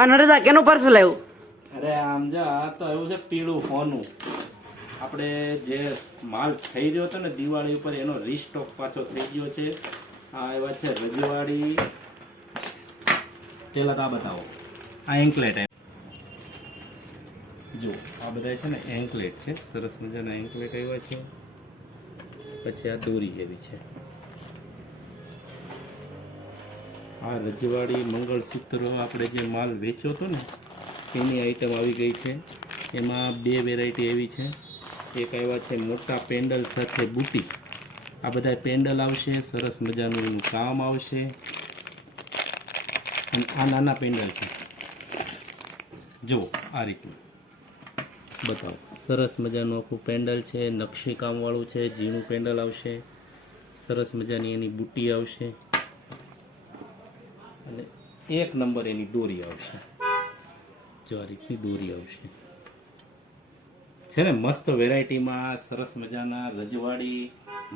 આ નરેશા કેનું પાર્સલ આવ્યું? અરે આમ જો આ તો એવું છે પીળું હોનું. આપણે જે માલ થઈ રહ્યો હતો ને દિવાળી ઉપર એનો રીસ્ટોક પાછો થઈ ગયો છે. આ એવા છે રજવાડી. પેલા તો આ બતાવો, આ એન્કલેટ જો આ બધા છે ને એન્કલેટ છે, સરસ મજાના એન્કલેટ આવ્યા છે. પછી આ દોરી જેવી છે. આ રજવાડી મંગળસૂત્ર આપણે જે માલ વેચ્યો હતો ને એની આઈટમ આવી ગઈ છે. એમાં બે વેરાયટી એવી છે. એક આવ્યા છે મોટા પેન્ડલ સાથે બુટી. આ બધા પેન્ડલ આવશે, સરસ મજાનું એનું કામ આવશે. અને આ નાના પેન્ડલ છે, જુઓ આ રીતનું બતાવો. સરસ મજાનું આખું પેન્ડલ છે, નકશી કામવાળું છે, ઝીણું પેન્ડલ આવશે. સરસ મજાની એની બુટી આવશે અને એક નંબર એની દોરી આવશે. જો આ રીતની દોરી આવશે છે ને, મસ્ત વેરાયટીમાં સરસ મજાના રજવાડી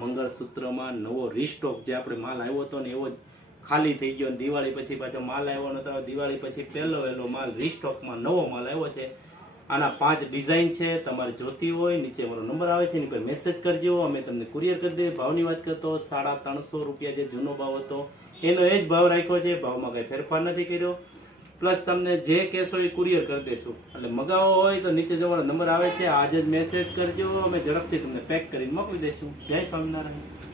મંગળસૂત્રમાં નવો રીસ્ટોક. જે આપણે માલ આવ્યો હતો ને એવો જ ખાલી થઈ ગયો. દિવાળી પછી પાછો માલ આવ્યો નતો. દિવાળી પછી પહેલો માલ રીસ્ટોકમાં નવો માલ આવ્યો છે. આના 5 ડિઝાઇન છે. તમારે જોતી હોય નીચે મારો નંબર આવે છે, એની પર મેસેજ કરજો, અમે તમને કુરિયર કરી દઈએ. ભાવની વાત કરતો 350 રૂપિયા જે જૂનો ભાવ હતો એનો એ જ ભાવ રાખ્યો છે. ભાવમાં કંઈ ફેરફાર નથી કર્યો. પ્લસ તમને જે કહેશો એ કુરિયર કરી દઈશું. એટલે મગાવો હોય તો નીચે જો મારો નંબર આવે છે, આજે જ મેસેજ કરજો, અમે ઝડપથી તમને પેક કરીને મોકલી દઈશું. જય સ્વામિનારાયણ.